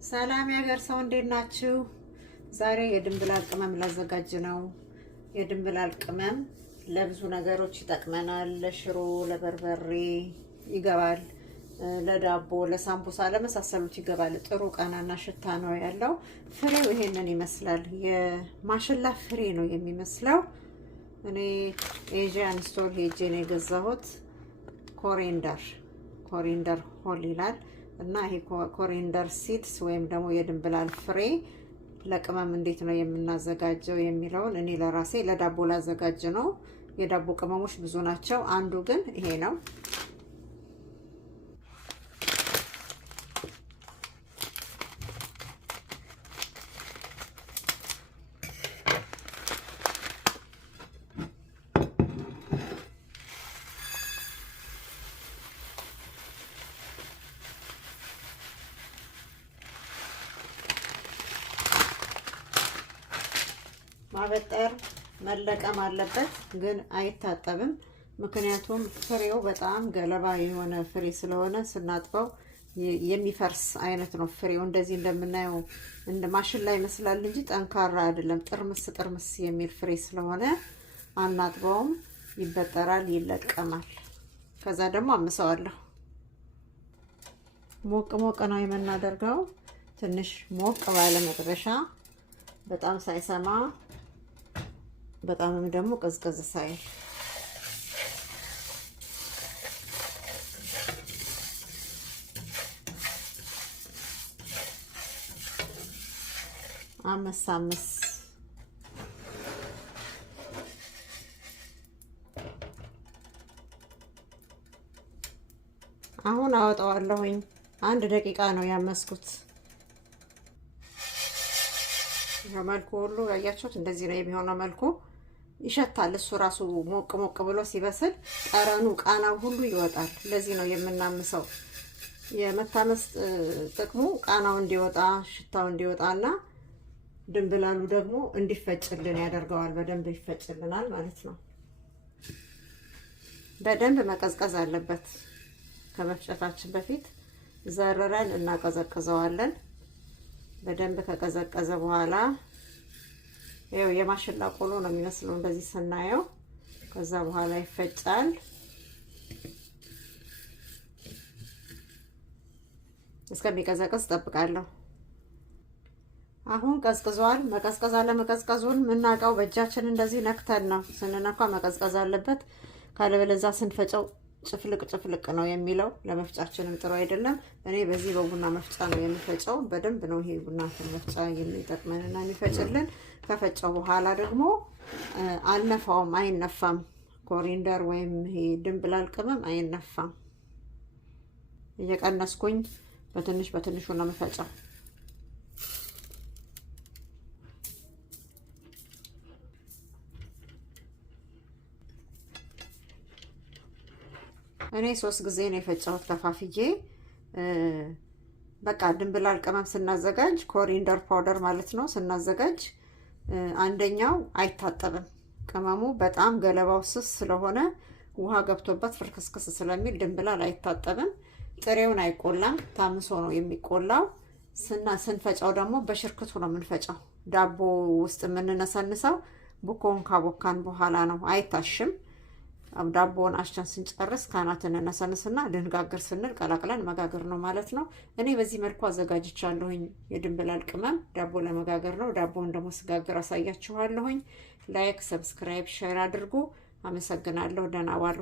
ሰላም ያገር ሰው እንዴት ናችሁ? ዛሬ የድንብላል ቅመም ላዘጋጅ ነው። የድንብላል ቅመም ለብዙ ነገሮች ይጠቅመናል። ለሽሮ፣ ለበርበሬ ይገባል፣ ለዳቦ፣ ለሳምቡሳ ለመሳሰሉት ይገባል። ጥሩ ቃናና ሽታ ነው ያለው። ፍሬው ይሄንን ይመስላል። የማሽላ ፍሬ ነው የሚመስለው። እኔ ኤጂያን ስቶር ሄጄ ነው የገዛሁት። ኮሪንደር ሆል ይላል እና ይሄ ኮሪንደር ሲድስ ወይም ደግሞ የድንብላል ፍሬ ለቅመም እንዴት ነው የምናዘጋጀው የሚለውን እኔ ለራሴ ለዳቦ ላዘጋጅ ነው። የዳቦ ቅመሞች ብዙ ናቸው። አንዱ ግን ይሄ ነው። ማበጠር መለቀም አለበት፣ ግን አይታጠብም። ምክንያቱም ፍሬው በጣም ገለባ የሆነ ፍሬ ስለሆነ ስናጥበው የሚፈርስ አይነት ነው። ፍሬው እንደዚህ እንደምናየው እንደ ማሽላ ይመስላል እንጂ ጠንካራ አይደለም። ጥርምስ የሚል ፍሬ ስለሆነ አናጥበውም። ይበጠራል፣ ይለቀማል። ከዛ ደግሞ አምሰዋለሁ። ሞቅ ነው የምናደርገው። ትንሽ ሞቅ ባለ መጥበሻ፣ በጣም ሳይሰማ በጣምም ደግሞ ቀዝቀዝ ሳይል አመስ አሁን አወጣዋለሁኝ። 1 ደቂቃ ነው ያመስኩት። መልኩ ሁሉ ያያችሁት እንደዚህ ነው የሚሆነው። መልኩ ይሸታል። እሱ ራሱ ሞቅ ብሎ ሲበስል ጠረኑ ቃናው ሁሉ ይወጣል። ለዚህ ነው የምናምሰው። የመታመስ ጥቅሙ ቃናው እንዲወጣ፣ ሽታው እንዲወጣና ድንብላሉ ደግሞ እንዲፈጭልን ያደርገዋል። በደንብ ይፈጭልናል ማለት ነው። በደንብ መቀዝቀዝ አለበት። ከመፍጨታችን በፊት ዘርረን እናቀዘቅዘዋለን። በደንብ ከቀዘቀዘ በኋላ ይኸው የማሽላ ቆሎ ነው የሚመስለው እንደዚህ ስናየው። ከዛ በኋላ ይፈጫል። እስከሚቀዘቅዝ ጠብቃለሁ። አሁን ቀዝቅዟል። መቀዝቀዝ አለመቀዝቀዙን የምናውቀው በእጃችን እንደዚህ ነክተን ነው። ስንነካ መቀዝቀዝ አለበት። ካለበለዚያ ስንፈጨው ጭፍልቅ ነው የሚለው። ለመፍጫችንም ጥሩ አይደለም። እኔ በዚህ በቡና መፍጫ ነው የምፈጨው። በደንብ ነው ይሄ ቡና መፍጫ የሚጠቅመንና የሚፈጭልን። ከፈጨው በኋላ ደግሞ አልነፋውም፣ አይነፋም። ኮሪንደር ወይም ይሄ ድንብላል ቅመም አይነፋም። እየቀነስኩኝ በትንሹ ነው የምፈጨው። እኔ 3 ጊዜ ነው የፈጨሁት ከፋፍዬ። በቃ ድንብላል ቅመም ስናዘጋጅ ኮሪንደር ፓውደር ማለት ነው ስናዘጋጅ፣ አንደኛው አይታጠብም። ቅመሙ በጣም ገለባው ስስ ስለሆነ ውሃ ገብቶበት ፍርክስክስ ስለሚል ድንብላል አይታጠብም። ጥሬውን አይቆላም፣ ታምሶ ነው የሚቆላው። ስንፈጫው ደግሞ በሽርክቱ ነው የምንፈጫው። ዳቦ ውስጥ የምንነሰንሰው ቡኮውን ካቦካን በኋላ ነው። አይታሽም። ዳቦውን አሽተን ስንጨርስ ካናትን እነሰንስና ልንጋግር ስንል ቀላቅለን መጋገር ነው ማለት ነው። እኔ በዚህ መልኩ አዘጋጅቻለሁኝ። የድንብላል ቅመም ዳቦ ለመጋገር ነው። ዳቦውን ደግሞ ስጋግር አሳያችኋለሁኝ። ላይክ፣ ሰብስክራይብ፣ ሼር አድርጉ። አመሰግናለሁ። ደህና ዋሉ።